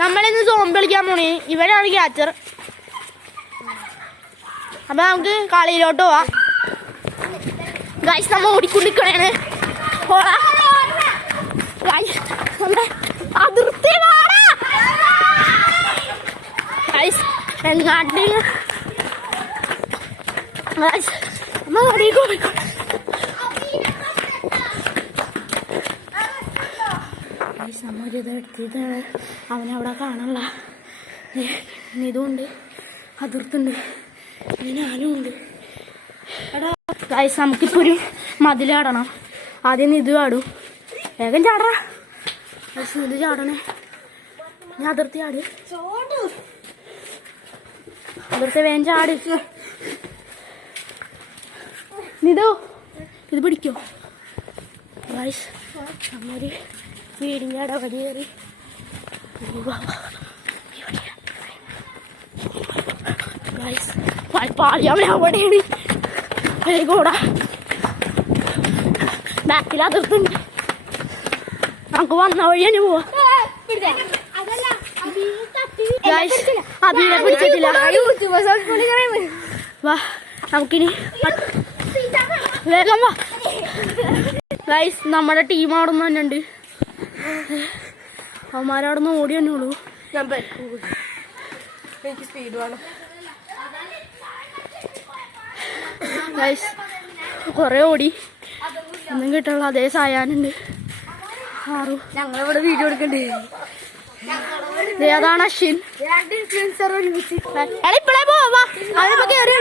നമ്മളിന്ന് സോംബി കളിക്കാൻ പോണേ. ഇവനാണ് ക്യാച്ചർ. അപ്പൊ നമുക്ക് കളിയിലോട്ട് പോവാം. ഗൈസ് നമ്മ ഓടിക്കൊണ്ടിരിക്കണേണ്. അതിർത്തി ഗൈസ് എങ്ങാണ്ട് നമ്മ ഓടിക്കോ. എടുത്തിട്ട് അവനവിടെ കാണാനുള്ള ഇതുണ്ട്, അതിർത്തുണ്ട്, ഞാനും ഉണ്ട്. എടാ ഗൈസ് നമുക്കിപ്പോ ഒരു മതിലാടണം. ആദ്യം ഇത് ചാടും. വേഗം ചാടറാ. ഇത് ചാടണേ. ഞാൻ അതിർത്തി ചാട്. അതിർത്തി വേഗം ചാട്. ഇത് പിടിക്കോ ഗൈസ്. നമ്മൊരു വീടിൻ്റെ അവിടെ വഴി കയറി പാളിയവിടെയാണ് കൂടാ. ബാക്കിൽ അതിർത്തുണ്ട്. നമുക്ക് വന്ന വഴി തന്നെ പോവാ. അതിനെ പിടിച്ചിട്ടില്ല. വാ നമുക്കിനി വേഗം വാ ഗൈസ്. നമ്മുടെ ടീം അവിടെ നിന്ന് തന്നെ ഉണ്ട്. അവന്മാരവിടെ നിന്ന് ഓടി തന്നെ ഉള്ളൂ. എനിക്ക് സ്പീഡ് വേണം ഗൈസ്. കൊറേ ഓടി ഒന്നും കിട്ടുള്ള അതേ സായാനുണ്ട്. ആറു ഞങ്ങളിവിടെ വീഡിയോ എടുക്കണ്ടേ. അതാണ് അശ്വിൻ. ഇപ്പളേ പോവാ. അവനിപ്പോ കേറി.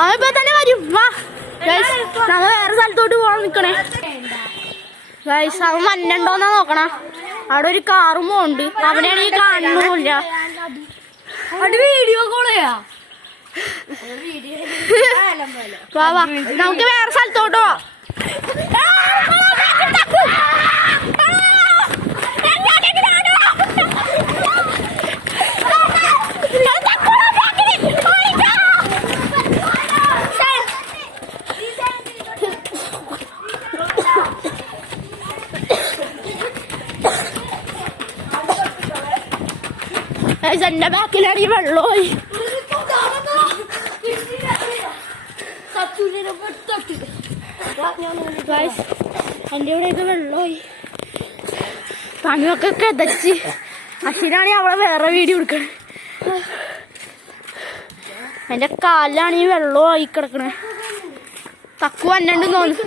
അവനിപ്പോ തന്നെ വരും. വാ ഗൈസ് ഞങ്ങൾ വേറെ സ്ഥലത്തോട്ട് പോകാൻ നിക്കണേ ഗൈസ്. അവൻ മഞ്ഞുണ്ടോന്നാ നോക്കണ. അവിടെ ഒരു കാറും പോണ്ട്. അവനാണെങ്കിൽ കാണുന്നില്ല. വീഡിയോ കോളയാ. വാ വാ നമുക്ക് വേറെ സ്ഥലത്തോട്ട് പോവാം. എന്റെ ബാക്കിലാണ് ഈ വെള്ളമായി. എന്റെ ഇവിടെയൊക്കെ വെള്ളമായി. പണിയൊക്കെ കിതച്ച്. അശ്വിനാണെങ്കിൽ അവളെ വേറെ വീഡിയോ എടുക്കണേ. എന്റെ കാലിലാണ് ഈ വെള്ളമായി കിടക്കണേ. തക്കു വന്നിട്ടുണ്ടെന്ന് തോന്നുന്നു.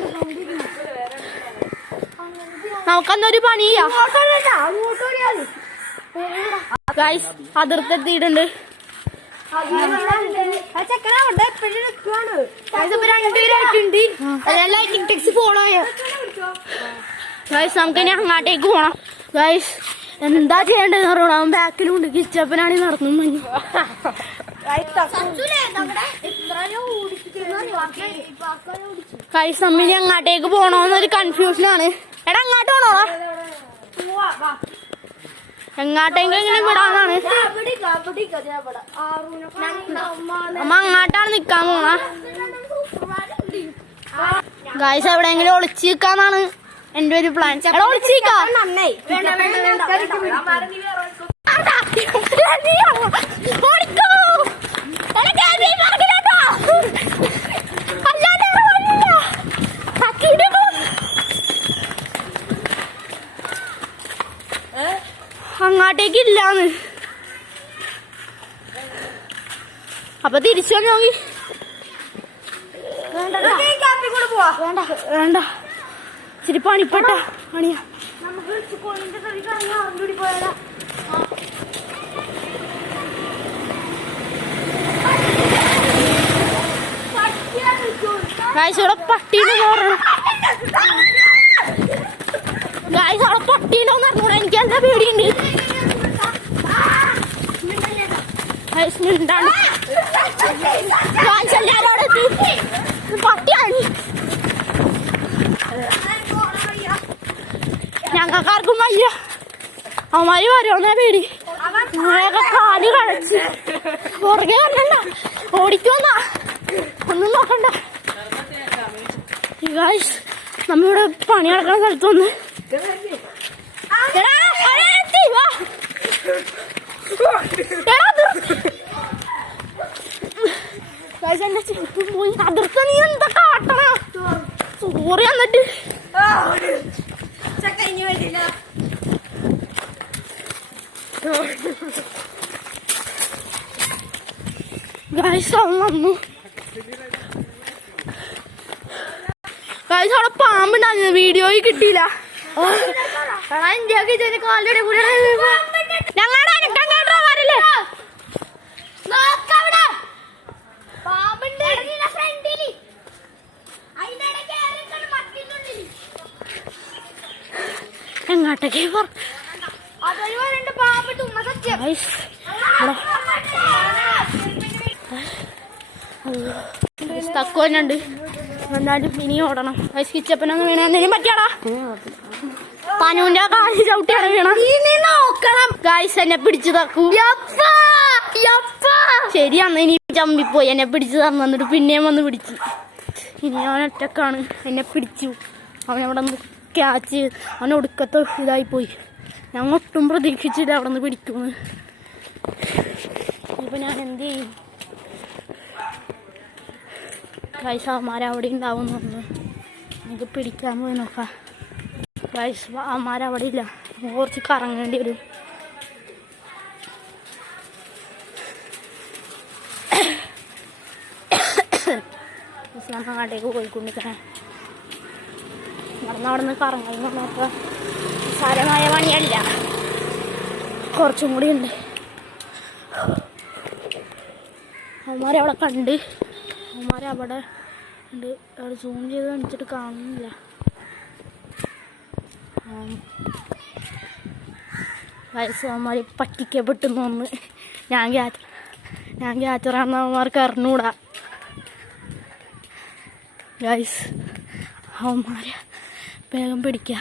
നമുക്കന്നൊരു പണി ചെയ്യാം ഗൈസ്. അതിർത്തെത്തിയിട്ടുണ്ട്. ഫോളോ ചെയ്യാം ഗൈസ്. നമുക്കിനി അങ്ങാട്ടേക്ക് പോണം ഗൈസ്. എന്താ ചെയ്യേണ്ടതെന്ന് അറിയണം. അവൻ ബാക്കിലുണ്ട്. കിച്ചപ്പനാണെങ്കിൽ നടന്നു മഞ്ഞു. ഗൈസ് നമ്മിനി അങ്ങാട്ടേക്ക് പോണോന്നൊരു കൺഫ്യൂഷനാണ്. എടാ അങ്ങോട്ട് പോണോളാ. എങ്ങാട്ടെങ്കിലും വിടാനാണ്. അമ്മ അങ്ങാട്ടാണ് നിക്കാൻ പോണ ഗൈസ്. എവിടെയെങ്കിലും ഒളിച്ചു നിൽക്കാന്നാണ് എന്റെ ഒരു പ്ലാൻ. ഒളിച്ചു നിൽക്കാം. അങ്ങാട്ടേക്ക് ഇല്ലാന്ന്. അപ്പൊ തിരിച്ചു നോക്കി. വേണ്ട വേണ്ട ഇച്ചിരി പണിപ്പെട്ട പണിയാ. ഇവിടെ പട്ടീനെ കയറണം ഗൈസ്. അവിടെ പട്ടീനോന്ന് അറിഞ്ഞൂടാ. എനിക്ക് എന്താ പേടിയുണ്ട് ഗൈസ്. മിണ്ടാണ്ട് ഗൈസ്. എല്ലാവരും പട്ടിയാണ്. ഞങ്ങൾക്കാർക്കും വയ്യ. അവന്മാര് വരുമെന്നാ പേടി. ഞങ്ങളൊക്കെ കാല് കളച്ച് പുറകെ വന്നണ്ട. ഓടിച്ചു വന്നാ ഒന്നും നോക്കണ്ട ഗൈസ്. നമ്മളിവിടെ പണി നടക്കുന്ന സ്ഥലത്തൊന്ന് എന്റെ ചെരുപ്പ് പോയി. അതിർത്ത് നീ എന്താ കാട്ടണ? സോറി എന്നിട്ട് ഗൈസ് അവൻ വന്നു. ഗൈസ് അവിടെ പാമ്പുണ്ടായിരുന്നു, വീഡിയോയിൽ കിട്ടിയില്ല. കാലിന്റെ കൂടെ ഞങ്ങളുടെ അനക്കണ്ടല്ലേ എങ്ങോട്ടേക്ക് തക്കുവന്നുണ്ട്. എന്നാലും ഇനി ഓടണം. കിച്ചപ്പനൊന്നും വീണ എന്തെങ്കിലും പറ്റിയാടാ? പനുവിന്റെ കാലി ചവിട്ടിയാണ് വീണ. നോക്കണം ഗായ്സ്, എന്നെ പിടിച്ചു തക്കൂ. ശരിയാന്ന്, ഇനി ചമ്പിപ്പോയി. എന്നെ പിടിച്ചു തന്നിട്ട് പിന്നെയും വന്ന് പിടിച്ചു. ഇനി അവൻ ഒറ്റക്കാണ്, എന്നെ പിടിച്ചു. അവനവിടെ നിന്ന് ക്യാച്ച്, അവൻ ഒടുക്കത്തെ ഇതായിപ്പോയി. ഞാൻ ഒട്ടും പ്രതീക്ഷിച്ചിട്ട് അവിടെ നിന്ന് പിടിക്കുന്നു. ഇപ്പൊ ഞാൻ എന്ത് ചെയ്യും? ഗൈസ് അവന്മാരവിടെ ഉണ്ടാവും എന്ന് എനിക്ക് പിടിക്കാൻ പോയി നോക്കാം. ഗൈസ് അവന്മാരവിടെ ഇല്ല, കുറച്ച് കറങ്ങേണ്ടി വരും. അങ്ങോട്ടേക്ക് പോയിക്കൊണ്ടിരിക്കണേ. അവിടെ നിന്ന് കറങ്ങുന്ന നോക്കാം. സാരമായ പണിയല്ല, കുറച്ചും കൂടി ഉണ്ട്. അവന്മാരവിടെ കണ്ട്, അവന്മാരവിടെ ഉണ്ട്. അവിടെ സൂം ചെയ്ത് കാണിച്ചിട്ട് കാണുന്നില്ല. വയസ്സ് അവന്മാർ പറ്റിക്കപ്പെട്ടെന്ന് വന്ന് ഞാൻ ക്യാച്ചറാണെന്ന് അവന്മാർക്ക് അറിഞ്ഞൂടാ. ഗൈസ് അവന്മാരെ വേഗം പിടിക്കുക.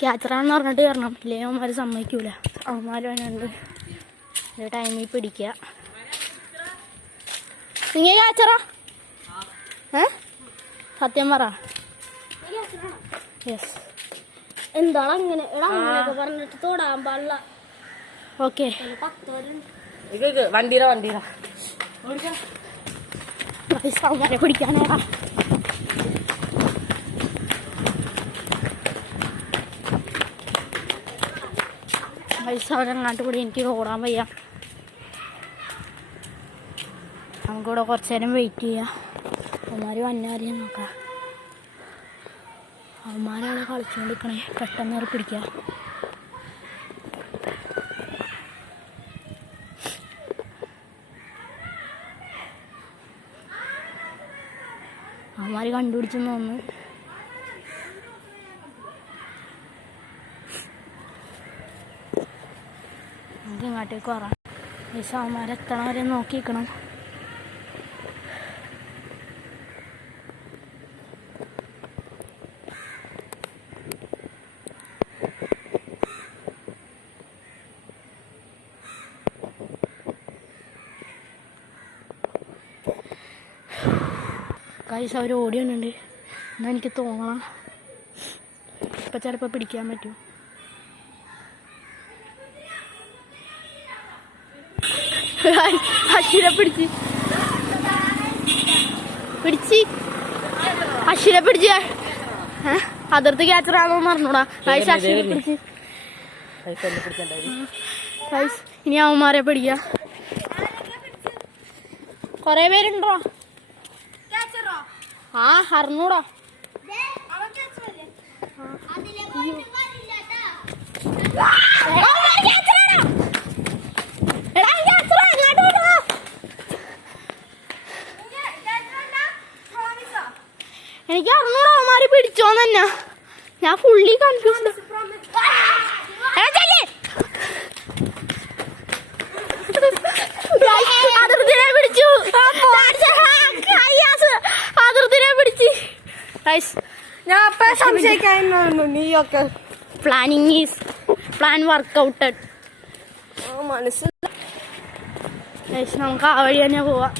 ക്യാച്ചറാണെന്ന് പറഞ്ഞിട്ട് കയറണം, ഇല്ലേ അവന്മാർ സമ്മതിക്കൂല. അവന്മാർ വേണുണ്ട് ടൈമിൽ പിടിക്കുക. നിങ്ങൾ ക്യാച്ചറാ? സത്യം പറ. യെസ്. എന്താണ് അങ്ങനെ? അങ്ങനെയൊക്കെ പറഞ്ഞിട്ട് തൊടാൻ പാടില്ല. ഓക്കെ വണ്ടിയിലെ പിടിക്കാനേടാ. പൈസ അങ്ങോട്ട് കൂടി എനിക്ക് ഓടാൻ വയ്യ. നമുക്കിവിടെ കുറച്ച് നേരം വെയിറ്റ് ചെയ്യാം. അവന്മാർ വന്നാരെയും നോക്കാം. അവന്മാരവിടെ കളിച്ചുകൊണ്ടിരിക്കണേ, പെട്ടെന്ന് കയറി പിടിക്കുക. അവന്മാർ കണ്ടുപിടിച്ചെന്ന് തോന്നുന്നു. നമുക്ക് ഇങ്ങോട്ടേക്ക് വരാം. ഈ അവന്മാരെത്തണ വരെ നോക്കിക്കണം. ഗൈസ് അവർ ഓടി വന്നിട്ടുണ്ട്. എന്നാൽ എനിക്ക് തോന്നണം ഇപ്പം ചിലപ്പോൾ പിടിക്കാൻ പറ്റും. അശ്വിനെ പിടിച്ച് അശ്വിനെ പിടിച്ച് അതിർത്ത് ക്യാച്ചറാണോന്ന് പറഞ്ഞൂടാ. ഗൈസ് അശ്വിനെ പിടിച്ച്. ഗൈസ് ഇനി അവന്മാരെ പിടിക്കുക. കുറേ പേരുണ്ടോ? ആ അറിഞ്ഞൂടാ. എനിക്ക് അറിഞ്ഞൂടാ അവന്മാര് പിടിച്ചോന്ന് തന്നെ. ഞാൻ ഫുള്ളി കൺഫ്യൂസ്ഡ്. അതിർത്തിനെ പിടിച്ചു. അതിർത്തിനെ പിടിച്ച് ഞാൻ സംശയിക്കായിരുന്നു. നീയൊക്കെ പ്ലാൻ വർക്കൗട്ടഡ്. മനസ്സിലായി. നമുക്ക് ആ വഴി തന്നെ പോവാം.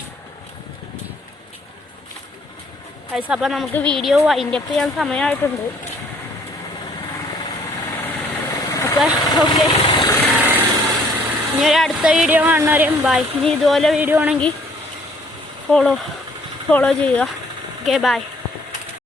അപ്പം നമുക്ക് വീഡിയോ വൈൻഡ് അപ്പ് ചെയ്യാൻ സമയമായിട്ടുണ്ട്. അപ്പം മക്കളെ. ഓക്കെ, ഇനി ഒരു അടുത്ത വീഡിയോ കാണുന്നവരെയും ബൈ. ഇനി ഇതുപോലെ വീഡിയോ ആണെങ്കിൽ ഫോളോ ചെയ്യുക. Okay, by.